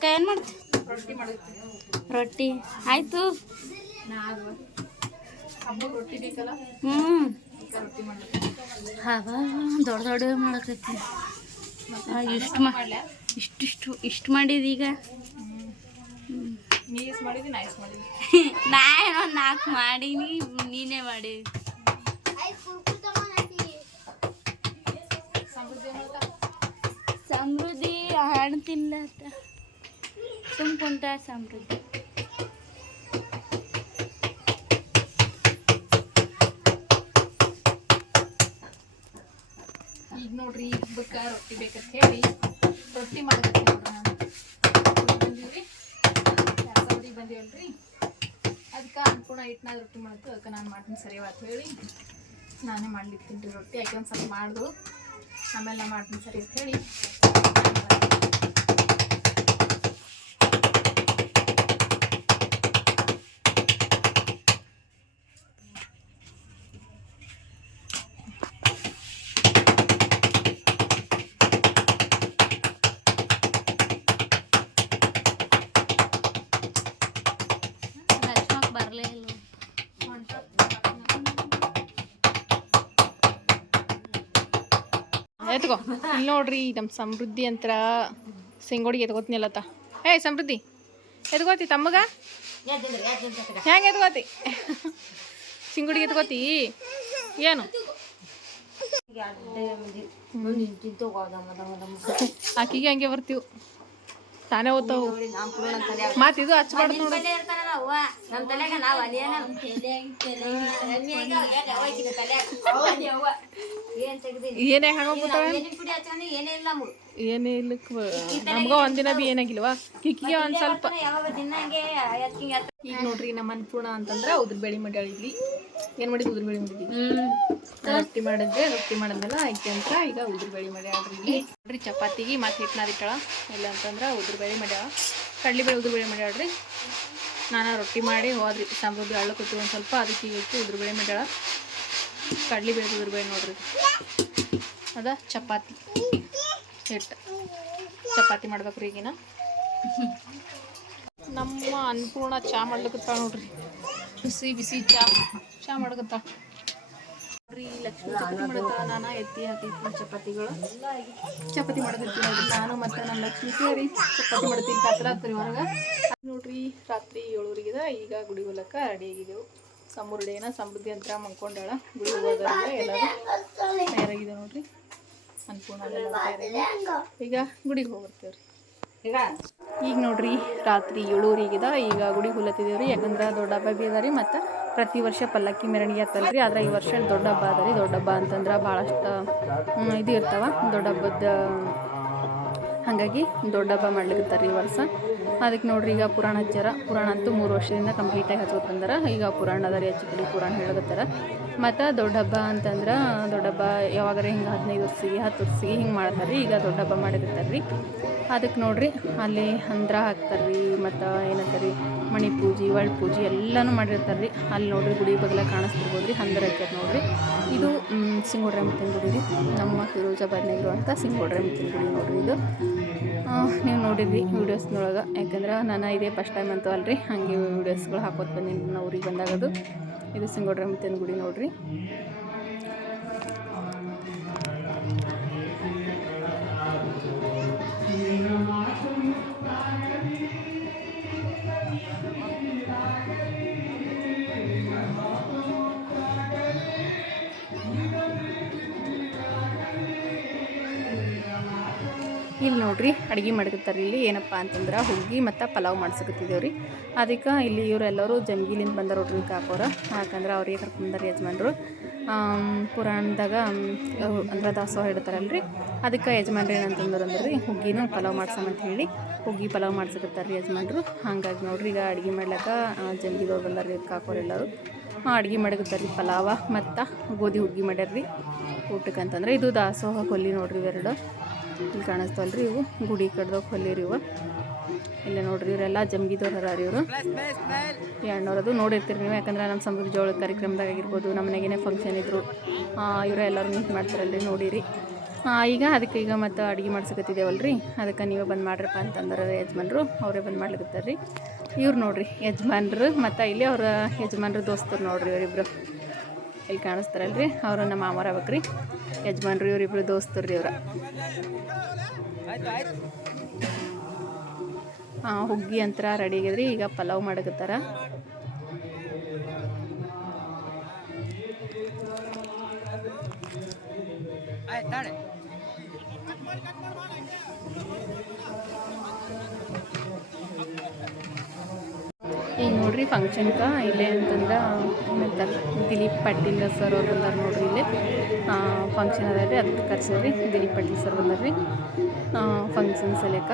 ಅಕ್ಕ ಏನು ಮಾಡ್ತಿ? ರೊಟ್ಟಿ ಆಯ್ತು. ಹ್ಞೂ ಹವ ದೊಡ್ಡ ದೊಡ್ಡ ಮಾಡಕತ್ತಿ. ಇಷ್ಟು ಮಾ ಇಷ್ಟಿಷ್ಟು ಇಷ್ಟು ಮಾಡಿದೀಗ ನಾ ಏನೋ ನಾಲ್ಕು ಮಾಡೀನಿ ನೀನೇ ಮಾಡಿ. ಸಮೃದ್ಧಿ ಹಣ್ಣು ತಿನ್ಲತ್ತ ಕುಂತ ಸಮೃದ್ಧಿ. ಈಗ ನೋಡ್ರಿ ಬುಕ್ಕ ರೊಟ್ಟಿ ಬೇಕಂತ ಹೇಳಿ ರೊಟ್ಟಿ ಮಾಡಿ ನಾನು. ಬಂದೀವ್ರಿ. ಬಂದೀವಲ್ರಿ. ಅದಕ್ಕೆ ಅನ್ಪೂರ್ಣ ಹಿಟ್ನಾಗ ರೊಟ್ಟಿ ಮಾಡ್ತು, ಅದಕ್ಕೆ ನಾನು ಮಾಡ್ತೀನಿ ಸರಿ ಅಂತ ಹೇಳಿ ನಾನೇ ಮಾಡ್ಲಿಕ್ಕೆ ರೀ ರೊಟ್ಟಿ. ಯಾಕೆ ಒಂದು ಸ್ವಲ್ಪ ಮಾಡಿದ್ರು ಆಮೇಲೆ ನಾನು ಮಾಡ್ತೀನಿ ಸರಿ ಅಂತ ಹೇಳಿ. ಇಲ್ಲಿ ನೋಡ್ರಿ ನಮ್ಮ ಸಮೃದ್ಧಿ ಅಂತರ ಸಿಂಗೋಡಿಗೆ ಎತ್ಕೋತಿನಲ್ಲತ್ತ ಏ ಸಮೃದ್ಧಿ ಎದ್ಕೋತಿ ತಮ್ಮಗ? ಹೆಂಗೆ ಎದ್ಕೋತಿ? ಸಿಂಗುಡಿಗೆ ಎದ್ಕೋತಿ? ಏನು? ಆಕಿಗೆ ಹಂಗೆ ಬರ್ತೀವಿ. ತಾನೇ ಓದ್ತಾವು ಮತ್ ಇದು ಹಚ್ಬಾರ್ದು ನೋಡು. ಏನೇ ಹಂಗೋಗ್ಬಿಟ್ಟವ ಏನೇ ಇಲ್ಲಕ್ ನಮ್ಗ ಒಂದಿನ ಬಿ ಏನಾಗಿಲ್ವಾ? ಕಿಕ್ಕಿಗೆ ಒಂದ್ ಸ್ವಲ್ಪ. ಈಗ ನೋಡ್ರಿ ನಮ್ಮ ಅನ್ಪೂರ್ಣ ಅಂತಂದ್ರ ಉದ್ರ ಬೆಳಿ ಮಾಡ್ಯಾಳ ಇಲ್ಲಿ. ಏನ್ ಮಾಡಿದ್ ಉದ್ರ ಬೆಳಿ ಮಾಡಿದ್ವಿ. ರೊಟ್ಟಿ ಮಾಡಿದ್ರೆ ರೊಟ್ಟಿ ಮಾಡಿದ್ಮೇಲೆ ಐತೆ ಅಂತ ಈಗ ಉದ್ರ ಮಾಡಿ ಮಾಡ್ಯಾಳ್ರಿ ಇಲ್ಲಿ ನೋಡ್ರಿ ಚಪಾತಿಗೆ ಮತ್ತೆ ಹಿಟ್ಟು ನಾದಿಟ್ಟಾಳ ಇಲ್ಲ ಅಂತಂದ್ರ ಉದ್ರ ಬೆಳಿ ಮಾಡ್ಯಾಳ ಕಡ್ಲಿ ಬೇಳೆ ಉದ್ರ ಬೇಳಿ ಮಾಡ್ಯಾಳ್ರಿ ನಾನು ರೊಟ್ಟಿ ಮಾಡಿ ಹೋದ್ರಿ ಸಮೃದ್ಧಿ ಹಳ್ಳ ಕೂತು ಒಂದು ಸ್ವಲ್ಪ ಅದಕ್ಕೆ ಇಟ್ಟು ಉದ್ರ ಬೇಳೆ ಮಾಡ್ಯಾಳ. ಕಡ್ಲಿ ಬೇಳೆ ಉದ್ರ ಬೇಳೆ ನೋಡ್ರಿ. ಅದ ಚಪಾತಿ ಹಿಟ್ಟು ಚಪಾತಿ ಮಾಡ್ಬೇಕ್ರಿ ಈಗಿನ. ನಮ್ಮ ಅನ್ನಪೂರ್ಣ ಚಾ ಮಾಡ್ಲಿಕ್ಕೆ ನೋಡ್ರಿ. ಬಿಸಿ ಬಿಸಿ ಚಾ ಚಾ ಮಾಡ್ಕೊತ. ಲಕ್ಷ್ಮಿ ಮಾಡತ್ತಾಳ ನಾನು ಎತ್ತಿ ಹಾಕಿರ್ತೀನಿ ಚಪಾತಿಗಳು. ಚಪಾತಿ ಮಾಡ್ತಿರ್ತೀನಿ ನಾನು ಮತ್ತೆ ನನ್ನ ಲಕ್ಷ್ಮಿ ಚಪಾತಿ ಮಾಡ್ತೀನಿ ಕತ್ರ ಹತ್ರಿ ಹೊರಗೆ ನೋಡ್ರಿ, ರಾತ್ರಿ ಏಳುವರೆಗಿದೆ. ಈಗ ಗುಡಿ ಹೊಲಕ್ಕ ರೆಡಿ ಆಗಿದ್ದೆವು ಸಮೃದ್ಧಿನ ಸಮೃದ್ಧಿ ಅಂತ ಮಂಕೊಂಡಾಳ ಗುಡಿ ಹೋಗೋದ್ರಿಂದ ಎಲ್ಲರೂ ತಯಾರಾಗಿದೆ ನೋಡ್ರಿ. ಅನ್ಪೂರ್ಣ ಈಗ ಗುಡಿಗೆ ಹೋಗ್ಬರ್ತೇವ್ರಿ. ಈಗ ನೋಡ್ರಿ, ರಾತ್ರಿ ಏಳುವರೆಗಿದೆ ಈಗ ಗುಡಿ ಹುಲತ್ತಿದೇವ್ರಿ ಯಾಕಂದ್ರೆ ದೊಡ್ಡ ಹಬ್ಬ ಬಿ ಅದ ರೀ ಮತ್ತು ಪ್ರತಿ ವರ್ಷ ಪಲ್ಲಕ್ಕಿ ಮೆರವಣಿಗೆ ಆತಲ್ರಿ ಆದ್ರೆ ಈ ವರ್ಷ ದೊಡ್ಡ ಹಬ್ಬ ಅದ ರೀ. ದೊಡ್ಡ ಹಬ್ಬ ಅಂತಂದ್ರೆ ಭಾಳಷ್ಟು ಇದು ಇರ್ತಾವ. ದೊಡ್ಡ ಹಬ್ಬದ ಹಾಗಾಗಿ ದೊಡ್ಡ ಹಬ್ಬ ಮಾಡ್ಲಿಕತ್ತಾರ ಈ ವರ್ಷ. ಅದಕ್ಕೆ ನೋಡ್ರಿ, ಈಗ ಪುರಾಣ ಹಚ್ಚಾರ ಪುರಾಣ ಅಂತೂ ಮೂರು ವರ್ಷದಿಂದ ಕಂಪ್ಲೀಟಾಗಿ ಹಚ್ಕೊತ ಬಂದಾರ. ಈಗ ಪುರಾಣ ಅದ ರೀ ಹೆಚ್ಚು ಕಡೆ ಪುರಾಣ ಹೇಳಕತ್ತಾರ. ಮತ್ತು ದೊಡ್ಡ ಹಬ್ಬ ಅಂತಂದ್ರೆ, ದೊಡ್ಡ ಹಬ್ಬ ಯಾವಾಗಾರ ಹಿಂಗೆ ಹದಿನೈದು ವರ್ಷಿಗೆ, ಹತ್ತು ವರ್ಷಿಗೆ ಹಿಂಗೆ ಮಾಡ್ತಾರೆ ಈಗ ದೊಡ್ಡ ಹಬ್ಬ ಮಾಡಿರ್ತಾರೆ ಅದಕ್ಕೆ ನೋಡ್ರಿ, ಅಲ್ಲಿ ಹಂದ್ರ ಹಾಕ್ತಾರೆ ರೀ ಮತ್ತು ಏನಂತಾರೆ ಮಣಿ ಪೂಜೆ ಒಳ್ಳೆ ಪೂಜೆ ಎಲ್ಲನೂ ಮಾಡಿರ್ತಾರೆ ರೀ ಅಲ್ಲಿ ನೋಡ್ರಿ ಗುಡಿ ಬಗ್ಲ ಕಾಣಿಸ್ತಿರ್ಬೋದು ರೀ ಹಂದ್ರ ಹಾಕ್ಯಾರ ನೋಡ್ರಿ. ಇದು ಸಿಂಗೋಡ್ರೆ ತಿಂಗುಡಿ ಗುಡಿ ರೀ ನಮ್ಮ ಫಿರೋಜಾಬಾದ್ನಾಗಿರುವಂಥ ಇರುವಂಥ ಸಿಂಗೋಡ್ರೆ ಮುತ್ತಿನ ಗುಡಿ ನೋಡ್ರಿ ಇದು. ನೀವು ನೋಡಿದ್ರಿ ವೀಡಿಯೋಸ್ನೊಳಗೆ. ಯಾಕಂದ್ರೆ ನಾನು ಇದೇ ಫಸ್ಟ್ ಟೈಮ್ ಅಂತೂ ಅಲ್ರಿ. ಹಾಗೆ ವೀಡಿಯೋಸ್ಗಳು ಹಾಕೋದು ಬಂದೀನಿ. ನಾವು ಊರಿಗೆ ಬಂದಾಗದು. ಇದು ಸಿಂಗೋಡ್ರಮ್ಮ ಗುಡಿ ನೋಡ್ರಿ. ಇಲ್ಲಿ ನೋಡ್ರಿ, ಅಡುಗೆ ಮಾಡ್ಕೊತಾರೆ ಇಲ್ಲಿ. ಏನಪ್ಪ ಅಂತಂದ್ರೆ ಹುಗ್ಗಿ ಮತ್ತು ಪಲಾವ್ ಮಾಡ್ಸಕತ್ತಿದ್ದೇವೆ ರೀ ಅದಕ್ಕೆ ಇಲ್ಲಿ ಇವರೆಲ್ಲರೂ ಜಂಗಿಲಿಂದ ಬಂದಾರ ನೋಡ್ರಿ ಕಾಕೋರ. ಯಾಕಂದ್ರೆ ಅವ್ರಿಗೆ ಕರ್ಕೊಂಡ್ಬಂದಾರ ಯಜಮಾನ್ರು. ಪುರಾಣದಾಗ ಅಂದ್ರೆ ದಾಸೋಹ ಇಡ್ತಾರಲ್ರಿ. ಅದಕ್ಕೆ ಯಜಮಾನ್ರು ಏನಂತಂದ್ರೆ ಅಂದ್ರೆ ರೀ ಹುಗ್ಗಿನೂ ಪಲಾವ್ ಮಾಡ್ಸಮಂತ ಹೇಳಿ ಹುಗ್ಗಿ ಪಲಾವ್ ಮಾಡ್ಸಕತ್ತಾರೆ ಯಜಮಾನ್ರು. ಹಾಗಾಗಿ ನೋಡ್ರಿ ಈಗ ಅಡುಗೆ ಮಾಡ್ಲಾಕ ಜಂಗಿದವ್ರು ಬಂದಾರ ಕಾಕೋರೆಲ್ಲರೂ ಅಡುಗೆ ಮಾಡಕತ್ತಾರೆ ರೀ ಪಲಾವ ಮತ್ತು ಗೋಧಿ ಹುಗ್ಗಿ ಮಾಡ್ಯಾರ ರೀ ಊಟಕ್ಕೆ ಅಂತಂದ್ರೆ ಇದು ದಾಸೋಹ ಕೊಲ್ಲಿ ನೋಡ್ರಿ ಇವೆರಡು. ಇಲ್ಲಿ ಕಾಣಿಸ್ತಾವಲ್ರಿ ಇವು. ಗುಡಿ ಕಡ್ದೋಗಿ ಹೊಲಿರಿ ಇವು. ಇಲ್ಲ ನೋಡ್ರಿ ಇವರೆಲ್ಲ ಜಮ್ಗಿದವ್ರು ಹರಾರಿ ಇವರು. ಎಣ್ಣವ್ರದು ನೋಡಿರ್ತೀರಿ ನೀವು. ಯಾಕಂದ್ರೆ ನಮ್ಮ ಸಮೃದ್ಧ ಜೋಳದ ಕಾರ್ಯಕ್ರಮದಾಗ ಆಗಿರ್ಬೋದು, ನಮ್ಮ ಮನೆಗೇನೆ ಫಂಕ್ಷನ್ ಇದ್ರು. ಇವರು ಎಲ್ಲರೂ ಮೀಟ್ ಮಾಡ್ತಾರಲ್ರಿ ನೋಡಿರಿ. ಈಗ ಅದಕ್ಕೆ ಈಗ ಮತ್ತು ಅಡುಗೆ ರೀ ಅದಕ್ಕೆ ನೀವೇ ಬಂದು ಮಾಡ್ರಪ್ಪ ಅಂತಂದ್ರೆ ಯಜಮಾನ್ರು. ಅವರೇ ಬಂದು ಮಾಡ್ಲಿಕತ್ತಾರ ರೀ ಇವ್ರು ನೋಡ್ರಿ, ಯಜಮಾನ್ರು ಮತ್ತು ಇಲ್ಲಿ ಅವ್ರ ಯಜಮಾನ್ರು ದೋಸ್ತರು ನೋಡ್ರಿ ಇವರಿಬ್ರು. ಇಲ್ಲಿ ಕಾಣಿಸ್ತಾರಲ್ಲ ರೀ ಅವರು ನಮ್ಮ ಮಾಮರ ಬೇಕ್ರಿ ಯಜಮಾನ್ರು ಇವರಿಬ್ರು ದೋಸ್ತರು ರೀ ಇವ್ರ ಹಾಂ ಹುಗ್ಗಿ ಅಂತರ ರೆಡಿ ಆಗ್ಯದ್ರಿ ಈಗ ಪಲಾವ್ ಮಾಡಕತ್ತಾರ. ಈಗ ನೋಡ್ರಿ ಫಂಕ್ಷನ್ಗೆ ಇಲ್ಲೇ ಅಂತಂದ್ರೆ ಏನಂತಾರೆ ದಿಲೀಪ್ ಪಾಟೀಲ್ ಸರ್ ಅವ್ರು ಬಂದಾರ ನೋಡ್ರಿ ಇಲ್ಲಿ. ಫಂಕ್ಷನ್ ಅದ ರೀ, ಅದಕ್ಕೆ ಕರ್ಸಿದ್ರಿ. ದಿಲೀಪ್ ಪಾಟೀಲ್ ಸರ್ ಬಂದಾರ ರೀ. ಫಂಕ್ಷನ್ ಸಲೇಕ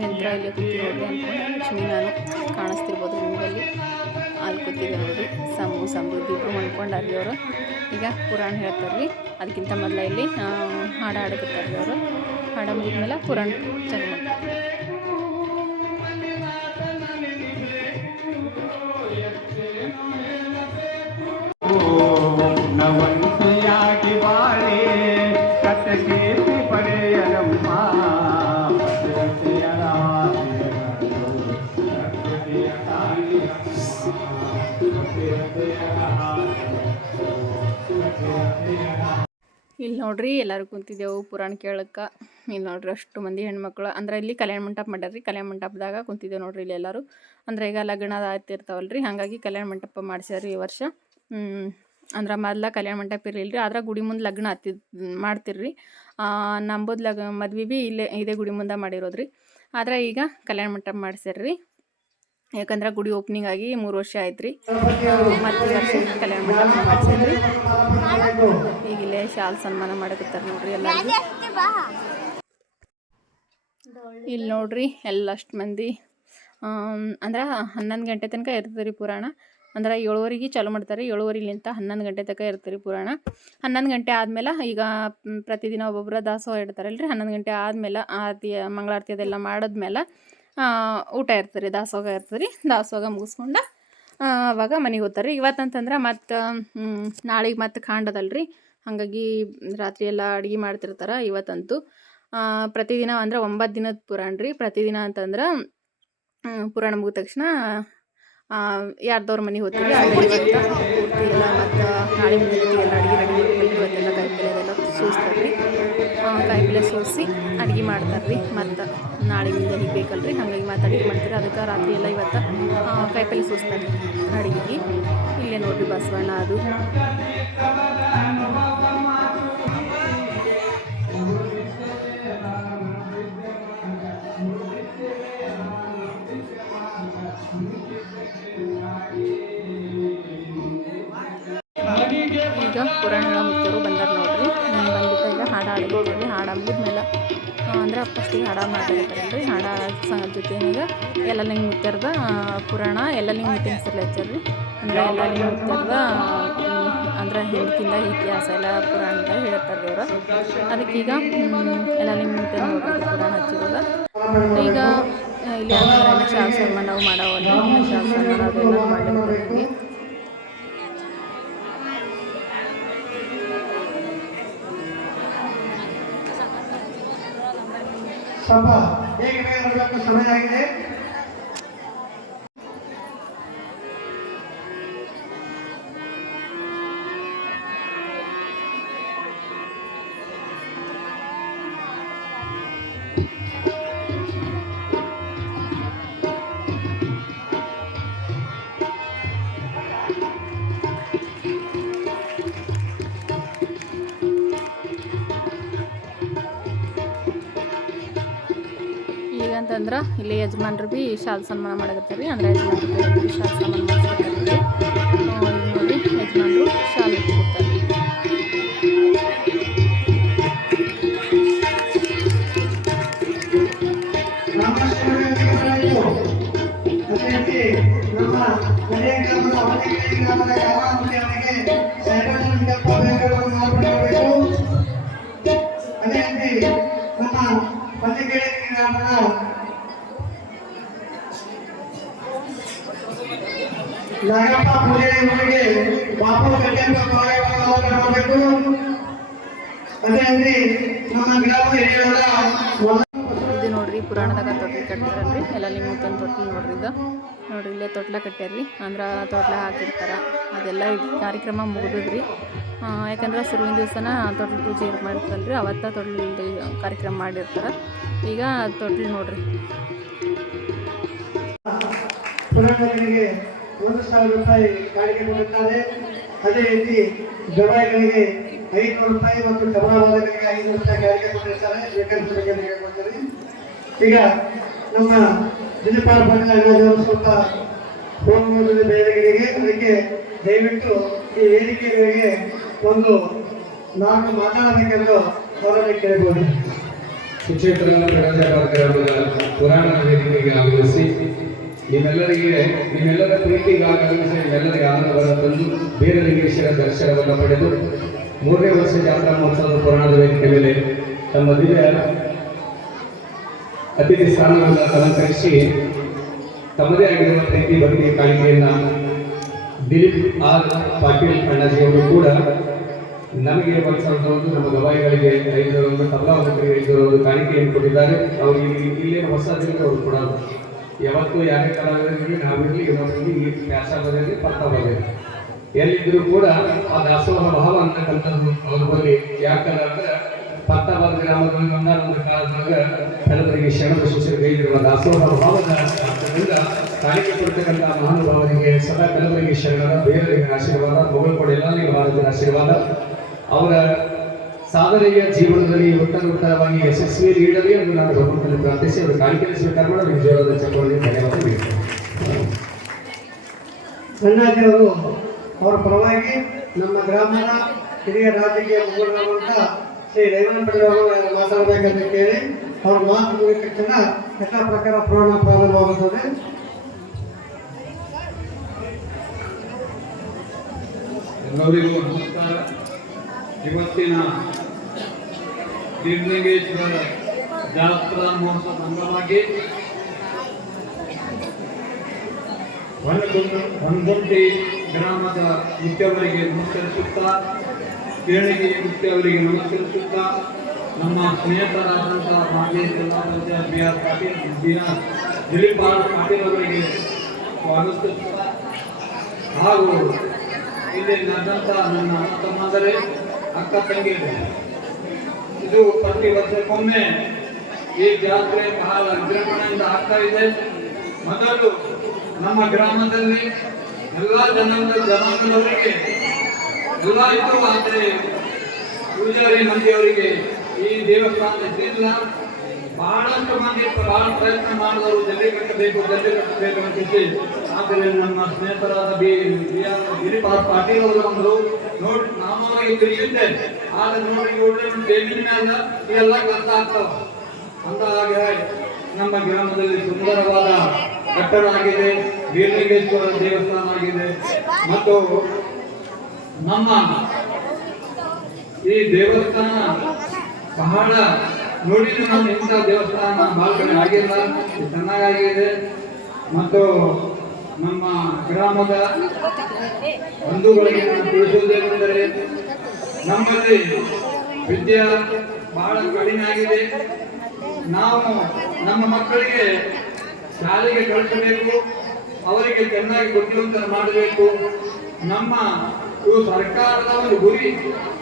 ಲಕ್ಷ್ಮಿ ಅಂತ ಇಲ್ಲಿ ಕೂತಿರೋದು ಲಕ್ಷ್ಮಿ ನಾನು ಕಾಣಿಸ್ತಿರ್ಬೋದು ನಿಮಗಲ್ಲಿ ಅಲ್ಲಿ ನೋಡ್ರಿ ಸಂಬು ಸಮೃದ್ಧಿ ಇಬ್ಬರು ಮಾಡ್ಕೊಂಡಾರ್ರಿ ಅವರು ಈಗ ಪುರಾಣ ಹೇಳ್ತಾರ್ರಿ ಅದಕ್ಕಿಂತ ಮೊದಲ ಇಲ್ಲಿ ಹಾಡು ಹಾಡಕತ್ತಾರೆ ರೀ ಅವರು ಹಾಡು ಮುಗಿದ್ಮೇಲೆ ಪುರಾಣ ಮಾಡ್ತಾರೆ. ನವಂತಿಯಾಗಿ ಇಲ್ಲಿ ನೋಡ್ರಿ ಎಲ್ಲರೂ ಕುಂತಿದ್ದೆವು ಪುರಾಣ ಕೇಳಕ್ಕೆ. ಇಲ್ಲಿ ನೋಡ್ರಿ ಅಷ್ಟು ಮಂದಿ ಹೆಣ್ಮಕ್ಳು. ಅಂದ್ರೆ ಇಲ್ಲಿ ಕಲ್ಯಾಣ ಮಂಟಪ ಮಾಡ್ಯಾರ್ರಿ. ಕಲ್ಯಾಣ ಮಂಟಪದಾಗ ಕುಂತಿದ್ದೆವು ನೋಡ್ರಿ ಇಲ್ಲಿ ಎಲ್ಲರೂ. ಅಂದ್ರೆ ಈಗ ಲಗ್ನ ಆಗ್ತಿರ್ತಾವಲ್ಲ ರೀ ಹಾಗಾಗಿ ಕಲ್ಯಾಣ ಮಂಟಪ ಮಾಡ್ಸ್ಯಾರ್ರಿ ಈ ವರ್ಷ. ಅಂದ್ರೆ ಮೊದ್ಲ ಕಲ್ಯಾಣ ಮಂಟಪ ಇರಲಿಲ್ಲ ರೀ ಆದ್ರೆ ಗುಡಿ ಮುಂದೆ ಲಗ್ನ ಹತ್ತಿ ಮಾಡ್ತಿರ್ರಿ. ನಂಬುದು ಲಗ್, ಮದ್ವೆ ಬಿ ಇಲ್ಲೇ, ಇದೇ ಗುಡಿ ಮುಂದೆ ಮಾಡಿರೋದ್ರಿ. ಆದ್ರೆ ಈಗ ಕಲ್ಯಾಣ ಮಂಟಪ ಮಾಡ್ಸ್ಯಾರ್ರಿ. ಯಾಕಂದ್ರೆ ಗುಡಿ ಓಪನಿಂಗ್ ಆಗಿ ಮೂರು ವರ್ಷ ಆಯ್ತು ರೀ ಮತ್ತು ವರ್ಷ ಕಲ್ಯಾಣ ಮಂಟಪ ಈಗ ಇಲ್ಲೇ ಶಾಲ್ ಸನ್ಮಾನ ಮಾಡಕತ್ತಾರ ನೋಡ್ರಿ ಎಲ್ಲ ಇಲ್ಲಿ ನೋಡ್ರಿ ಎಲ್ಲಷ್ಟು ಮಂದಿ. ಅಂದ್ರೆ ಹನ್ನೊಂದು ಗಂಟೆ ತನಕ ಇರ್ತದೆ ರೀ ಪುರಾಣ. ಅಂದ್ರೆ ಏಳುವರೆಗೆ ಚಾಲು ಮಾಡ್ತಾರೆ. ಏಳುವರೆಲಿಂತ ಹನ್ನೊಂದು ಗಂಟೆ ತನಕ ಇರ್ತೀರಿ ರೀ ಪುರಾಣ. ಹನ್ನೊಂದು ಗಂಟೆ ಆದಮೇಲೆ ಈಗ ಪ್ರತಿದಿನ ಒಬ್ಬೊಬ್ಬರ ದಾಸೋಹ ಇಡ್ತಾರಲ್ರಿ. ಹನ್ನೊಂದು ಗಂಟೆ ಆದಮೇಲೆ ಆರತಿ ಮಂಗಳಾರತಿ ಅದೆಲ್ಲ ಮಾಡಿದ್ಮೇಲೆ ಊಟ ಇರ್ತದೆ ರೀ ದಾಸೋಹ ಇರ್ತದೆ. ರೀ ದಾಸೋಹ ಮುಗಿಸ್ಕೊಂಡು ಅವಾಗ ಮನೆಗೆ ಹೋಗ್ತಾರೆ. ಇವತ್ತಂತಂದ್ರೆ ಮತ್ತು ನಾಳೆಗೆ ಮತ್ತೆ ಕಾಂಡದಲ್ಲ ರೀ ಹಾಗಾಗಿ ರಾತ್ರಿ ಎಲ್ಲ ಅಡುಗೆ ಮಾಡ್ತಿರ್ತಾರೆ ಇವತ್ತಂತೂ. ಪ್ರತಿದಿನ ಅಂದ್ರೆ ಒಂಬತ್ತು ದಿನದ ಪುರಾಣ ರೀ. ಪ್ರತಿದಿನ ಅಂತಂದ್ರೆ ಪುರಾಣ ಮುಗಿದ ತಕ್ಷಣ ಯಾರ್ದವ್ರ ಮನೆಗೆ ಹೋಗ್ತಾರೆ ಮತ್ತು ನಾಳೆ ಮುಗಿದ ಅಡುಗೆ ಮಾಡ್ತಾರೆ ರೀ ಮತ್ತು ನಾಳೆ ಹೀಗೆ ಬೇಕಲ್ಲ ರೀ ಹಾಗಾಗಿ ಮತ್ತು ಅಡುಗೆ ಮಾಡ್ತಾರೆ ಅದಕ್ಕೆ ರಾತ್ರಿ ಎಲ್ಲ ಇವತ್ತು ಕಾಯಿಪಲ್ಲೆ ಸೋಸ್ತಾರೆ ಅಡುಗೆಗೆ. ಇಲ್ಲೇ ನೋಡಿರಿ ಬಸವಣ್ಣ ಅದು. ಈಗ ಪುರಾಣ ಮುಖ್ಯರು ಬಂದಾರ ನೋಡ್ರಿ. ಬಂದ್ಬಿಟ್ಟು ಈಗ ಹಾಡು ಹಾಡ್ಬಿಟ್ಟಿರಿ ಹಾಡು ಮುಗಿದ್ಮೇಲೆ ಅಂದ್ರೆ ಫಸ್ಟಿಗೆ ಹಾಡ ಮಾಡಿರ್ತಾರಲ್ರಿ ಹಾಡ ಜೊತೆನಾಗ ಎಲ್ಲ ಲಿಂಗ ಮುತ್ತರ್ದ ಪುರಾಣ, ಎಲ್ಲ ಲಿಂಗ ಮುತ್ತಿನ ಹೆಸರು ಹಚ್ಚಾರ್ರಿ ಅಂದ್ರೆ ಎಲ್ಲ ಲಿಂಗ ಮುತ್ತರ್ದ ಅಂದ್ರೆ ಹಿಂದಕ್ಕಿಂದ ಇತಿಹಾಸ, ಎಲ್ಲ ಪುರಾಣ ಅಂತ ಹೇಳ್ತಾರೆ ಅವರು ಅದಕ್ಕೀಗ ಎಲ್ಲ ಲಿಂಗ ಮುತ್ಯ ನೋಡ್ರಿ ಪುರಾಣ ಹಚ್ಚಿರೋದ. ಈಗ ಇಲ್ಲಿ ಶಾಸ್ತ್ರ ನಾವು ಮಾಡವಲ್ಲ ಶಾಸ್ತ್ರ ಮಾಡೋದೆಲ್ಲ ಮಾಡಿರ್ತೀವಿ ಸ್ವಲ್ಪ ಹೇಗೆ ಬರಬೇಕು ಸಮಯ ಆಗಿದೆ. ಅಂತಂದ್ರೆ ಇಲ್ಲಿ ಯಜಮಾನ್ರು ಭೀ ಶಾಲ್ ಸನ್ಮಾನ ಮಾಡಕತ್ತಾರೆ ರೀ ಅಂದ್ರೆ ಯಜಮಾನ್ರು ಭೀ ಶಾಲ್ ಸನ್ಮಾನ ಮಾಡಿ ಯಜಮಾನ್ರು ಶಾಲ್ ನಮ್ಮ ನಮ್ಮ ನಮ್ಮ ನಾಗಪ್ಪ ಅವರಿಗೆ ಬಾಪು ಕಲ್ಯಾಣ ಕಾರ್ಯಕ್ರಮವನ್ನು ಮಾಡಬೇಕು ಅದೇ ರೀತಿ ನಮ್ಮ ಗ್ರಾಮದ ಹಿರಿಯರ ನೋಡ್ರಿ ಪುರಾಣದಾಗ ತೊಟ್ಲು ಕಟ್ತಾರಲ್ರಿ ಎಲ್ಲ ಲಿಂಗತ್ತನ ತೊಟ್ಲು ನೋಡ್ರಿ ಇದು. ನೋಡ್ರಿ ಇಲ್ಲೇ ತೊಟ್ಲ ಕಟ್ಟ್ಯಾರ್ರಿ ಅಂದ್ರೆ ತೊಟ್ಲ ಹಾಕಿರ್ತಾರ. ಅದೆಲ್ಲ ಕಾರ್ಯಕ್ರಮ ಮುಗಿದ್ರಿ ಯಾಕಂದ್ರೆ ಶುರುವಿನ ದಿವಸನ ತೊಟ್ಲು ಪೂಜೆ ಇದು ಮಾಡಿರ್ತಾರಲ್ರಿ ಅವತ್ತ ತೊಟ್ಲು ಕಾರ್ಯಕ್ರಮ ಮಾಡಿರ್ತಾರೆ. ಈಗ ತೊಟ್ಲು ನೋಡ್ರಿ. ಪುರಾಣಗಳಿಗೆ ಒಂದು ಸಾವಿರ ರೂಪಾಯಿ ಕಾಣಿಕೆ ಕೊಡುತ್ತಾರೆ. ಅದೇ ರೀತಿ ಗವಾಯಿಗಳಿಗೆ ಐದುನೂರು ರೂಪಾಯಿ ಮತ್ತು ಗಮನವಾದಗಳಿಗೆ ಐನೂರು ರೂಪಾಯಿ ಕಾಣಿಕೆ ಕೊಟ್ಟಿರ್ತಾರೆ. ಬೇಕಾದ್ರೆ ಕೊಡ್ತಾರೆ. ಈಗ ನಮ್ಮ ಪಾಟೀಲ್ ಅಣ್ಣಾಜಿಯವರು ಸ್ವಲ್ಪ ಹೋಗುವುದು ಬೇರೆಗಳಿಗೆ ಅದಕ್ಕೆ ದಯವಿಟ್ಟು ಈ ವೇದಿಕೆಗಳಿಗೆ ಒಂದು ನಾನು ಮಾತಾಡಬೇಕೆಂದು ಅವರನ್ನು ಕೇಳಬಹುದು ಸುಕ್ಷೇತ್ರ ಪ್ರಕಾಶಾಬಾದ್ ಗ್ರಾಮದ ಪುರಾಣ ವೇದಿಕೆಗೆ ಆಗಮಿಸಿ, ನಿಮ್ಮೆಲ್ಲರಿಗೆ ನಿಮ್ಮೆಲ್ಲರ ಪ್ರೀತಿಗೆ ಆಗಮಿಸಿ ನಿಮ್ಮೆಲ್ಲರಿಗೆ ಆನಂದವನ್ನು ತಂದು ಬೇರೆ ಲಿಂಗೇಶ್ವರ ದರ್ಶನವನ್ನು ಪಡೆದು ಮೂರನೇ ವರ್ಷ ಜಾತ್ರಾ ಮಹೋತ್ಸವದ ಪುರಾಣದ ವೇದಿಕೆ ಮೇಲೆ ತಮ್ಮ ದಿವ್ಯ ಅತಿಥಿ ಸ್ಥಾನವನ್ನು ಅಲಂಕರಿಸಿ ತಮ್ಮದೇ ಆಗಿರುವ ಪ್ರೀತಿ ಭಕ್ತಿ ಕಾಣಿಕೆಯನ್ನು ದಿಲೀಪ್ ಆರ್ ಪಾಟೀಲ್ ಅಣ್ಣಾಜಿಯವರು ಕೂಡ ನಮಗೆ ಒಂದು ಒಂದು ನಮ್ಮ ಗವಾಯಿಗಳಿಗೆ ಐದು ಒಂದು ತಬಲಾವಾದಕರಿಗೆ ಐದು ಒಂದು ಕಾಣಿಕೆಯನ್ನು ಕೊಟ್ಟಿದ್ದಾರೆ. ಅವರು ಇಲ್ಲೇ ಹೊಸ ದಿನ ಅವರು ಕೂಡ ಯಾವತ್ತೂ ಯಾರೇ ಕಲಾವಿದರಿಗೆ ನಾವಿರಲಿ ಇನ್ನೊಬ್ಬರಿಗೆ ಈ ವ್ಯಾಸ ಬರಲಿ ಬರಬೇಕು ಎಲ್ಲಿದ್ದರೂ ಕೂಡ ಆ ದಾಸೋಹ ಭಾವ ಅಂತಕ್ಕಂಥದ್ದು ಅವ್ರ ಬಳಿ ಯಾಕಂದ್ರೆ ಪತ್ತವಾದ ಗ್ರಾಮದಲ್ಲಿ ಒಂದಾನೊಂದು ಕಾಲದಾಗ ಕೆಲವರಿಗೆ ಶರಣ ಶಿಷ್ಯರು ಕೈಗಿರುವ ದಾಸೋಹ ಭಾವದ ಅರ್ಥದಿಂದ ಕಾಣಿಕೆ ಕೊಡ್ತಕ್ಕಂಥ ಮಹಾನುಭಾವರಿಗೆ, ಸದಾ ಕೆಲವರಿಗೆ ಶರಣರ, ಬೇರೆಯವರಿಗೆ ಆಶೀರ್ವಾದ ಮೊಗಲ್ಕೊಡ ಎಲ್ಲರಿಗೂ ಭಾರತದ ಆಶೀರ್ವಾದ. ಅವರ ಸಾಧನೆಯ ಜೀವನದಲ್ಲಿ ಉತ್ತರ ಉತ್ತರವಾಗಿ ಯಶಸ್ವಿ ನೀಡಲಿ ಎಂದು ನಾನು ಭಗವಂತನಲ್ಲಿ ಪ್ರಾರ್ಥಿಸಿ, ಅವರು ಕಾಣಿಕೆ ಸ್ವೀಕಾರ ಮಾಡಲು ಚಕ್ರವರ್ತಿ ಧನ್ಯವಾದ ನೀಡುತ್ತೇನೆ ಅವರ ಪರವಾಗಿ ನಮ್ಮ ಗ್ರಾಮದ ಹಿರಿಯ ರಾಜಕೀಯ ಮುಖಂಡರಾದಂಥ ಶ್ರೀ ರೇವಣ್ಣ ಅವರು ಮಾತಾಡಬೇಕಂತ ಕೇಳಿ, ಅವ್ರ ಮಾತು ಮುಗಿದ ತಕ್ಷಣ ಯಥಾ ಪ್ರಕಾರ ಪ್ರೋಣ ಪ್ರಾರಂಭವಾಗುತ್ತದೆ ಎಲ್ಲರಿಗೂ ನಮಸ್ಕಾರ. ಇವತ್ತಿನ ಗಿರ್ಲಿಂಗೇಶ್ವರ ಜಾತ್ರಾ ಮಹೋತ್ಸವ ಅಂಗವಾಗಿ ಒಂದು ಹೊನ್ನಗುಂಟಿ ಗ್ರಾಮದ ಮುಖ್ಯವರಿಗೆ ನಮಸ್ಕರಿಸುತ್ತಾ ಕೇಳಿಗೆ ಅವರಿಗೆ ನಮಸ್ಕರಿಸುತ್ತಾ ನಮ್ಮ ಸ್ನೇಹಿತರಾದಂತಹ ಮಾಜಿ ಜಿಲ್ಲಾ panchayat B R Patil B R Dileep R Patil ಅವರಿಗೆ ಸ್ವಾಗತಿಸುತ್ತಾ ಹಾಗೂ ಇಲ್ಲಿ ನಡೆದಂತಹ ನನ್ನ ಅಣ್ಣ ತಮ್ಮಂದರೆ ಅಕ್ಕ ತಂಗಿಯರು. ಇದು ಪ್ರತಿ ವರ್ಷಕ್ಕೊಮ್ಮೆ ಈ ಜಾತ್ರೆ ಬಹಳ ವಿಜೃಂಭಣೆಯಿಂದ ಆಗ್ತಾ ಇದೆ. ಮೊದಲು ನಮ್ಮ ಗ್ರಾಮದಲ್ಲಿ ಎಲ್ಲ ಜನಾಂಗ ಜನಾಂಗದವರಿಗೆ ಇತ್ತು ಆದರೆ ಪೂಜಾರಿ ಮಂದಿಯವರಿಗೆ ಈ ದೇವಸ್ಥಾನ ಇದ್ದಿಲ್ಲ ಬಹಳಷ್ಟು ಮಂದಿ ಬಹಳ ಪ್ರಯತ್ನ ಮಾಡಿದವರು ಜಲ್ಲಿ ಕಟ್ಟಬೇಕು ಜಲ್ಲಿ ಕಟ್ಟಬೇಕು ಅಂತ ಹೇಳಿ ಆದರೆ ನಮ್ಮ ಸ್ನೇಹಿತರಾದ ಬಿ ಗಿರಿಪಾಲ್ ಪಾಟೀಲ್ ಅವರು ಬಂದರು. ನೋಡಿ, ನಾಮವಾಗಿ ತಿಳಿಯುತ್ತೆ ಆದರೆ ನೋಡಿ ನೋಡ್ರಿ ಬೇವಿನ ಮ್ಯಾಲ ಇವೆಲ್ಲ ಕೆಲಸ ಆಗ್ತಾವ. ಅಂತ ಹಾಗೆ ನಮ್ಮ ಗ್ರಾಮದಲ್ಲಿ ಸುಂದರವಾದ ಕಟ್ಟಡ ಆಗಿದೆ ವೀರಲಿಂಗೇಶ್ವರ ದೇವಸ್ಥಾನ ಆಗಿದೆ. ಮತ್ತು ನಮ್ಮ ಈ ದೇವಸ್ಥಾನ ಬಹಳ ನೋಡಿ ನಾನು ಇಂಥ ದೇವಸ್ಥಾನ ಕಡೆ ಆಗಿಲ್ಲ, ಇದು ಚೆನ್ನಾಗಾಗಿದೆ. ಮತ್ತು ನಮ್ಮ ಗ್ರಾಮದ ಬಂಧುಗಳಿಗೆ ತಿಳಿಸುವುದೇನೆಂದರೆ ನಮ್ಮಲ್ಲಿ ವಿದ್ಯೆ ಬಹಳ ಕಡಿಮೆ ಆಗಿದೆ. ನಾವು ನಮ್ಮ ಮಕ್ಕಳಿಗೆ ಶಾಲೆಗೆ ಕಳಿಸಬೇಕು, ಅವರಿಗೆ ಚೆನ್ನಾಗಿ ಬುದ್ಧಿವಂತರ ಮಾಡಬೇಕು. ನಮ್ಮ ಇವು ಸರ್ಕಾರದ ಒಂದು ಗುರಿ.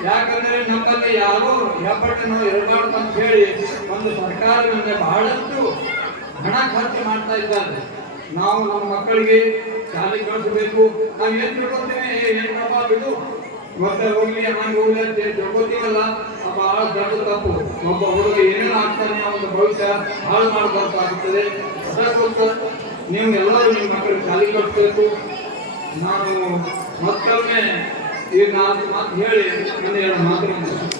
ಯಾಕಂದ್ರೆ ನಮ್ಮಲ್ಲಿ ಯಾರು ಹೆಬ್ಬಟ್ಟನೋ ಇರಬಾರ್ದು ಅಂತ ಹೇಳಿ ಒಂದು ಸರ್ಕಾರದಿಂದ ಬಹಳಷ್ಟು ಹಣ ಖರ್ಚು ಮಾಡ್ತಾ ಇದ್ದಾರೆ. ನಾವು ನಮ್ಮ ಮಕ್ಕಳಿಗೆ ಶಾಲೆ ಕಳಿಸಬೇಕು. ನಾವು ಏನ್ ತಿಳ್ಕೊತೀವಿ ಏನಪ್ಪ ಇದು ಮತ್ತೆ ಹೋಗ್ಲಿ, ಹಂಗೆ ಹೋಗ್ಲಿ ಅಂತ ತಿಳ್ಕೊತೀವಲ್ಲ ಬಹಳ ದೊಡ್ಡ ತಪ್ಪು. ಒಬ್ಬ ಹುಡುಗ ಏನೇನು ಆಗ್ತಾನೆ ಅವನ ಭವಿಷ್ಯ ಹಾಳು ಮಾಡಬೇಕಾಗುತ್ತದೆ ಅದಕ್ಕೋಸ್ಕರ ನೀವು ಎಲ್ಲರೂ ನಿಮ್ಮ ಮಕ್ಕಳಿಗೆ ಶಾಲೆ ಕಳಿಸ್ಬೇಕು. ನಾನು ಮತ್ತೊಮ್ಮೆ ಈ ನಾಲ್ಕು ಮಾತು ಹೇಳಿ ನನ್ನ ಎರಡು ಮಾತನ್ನು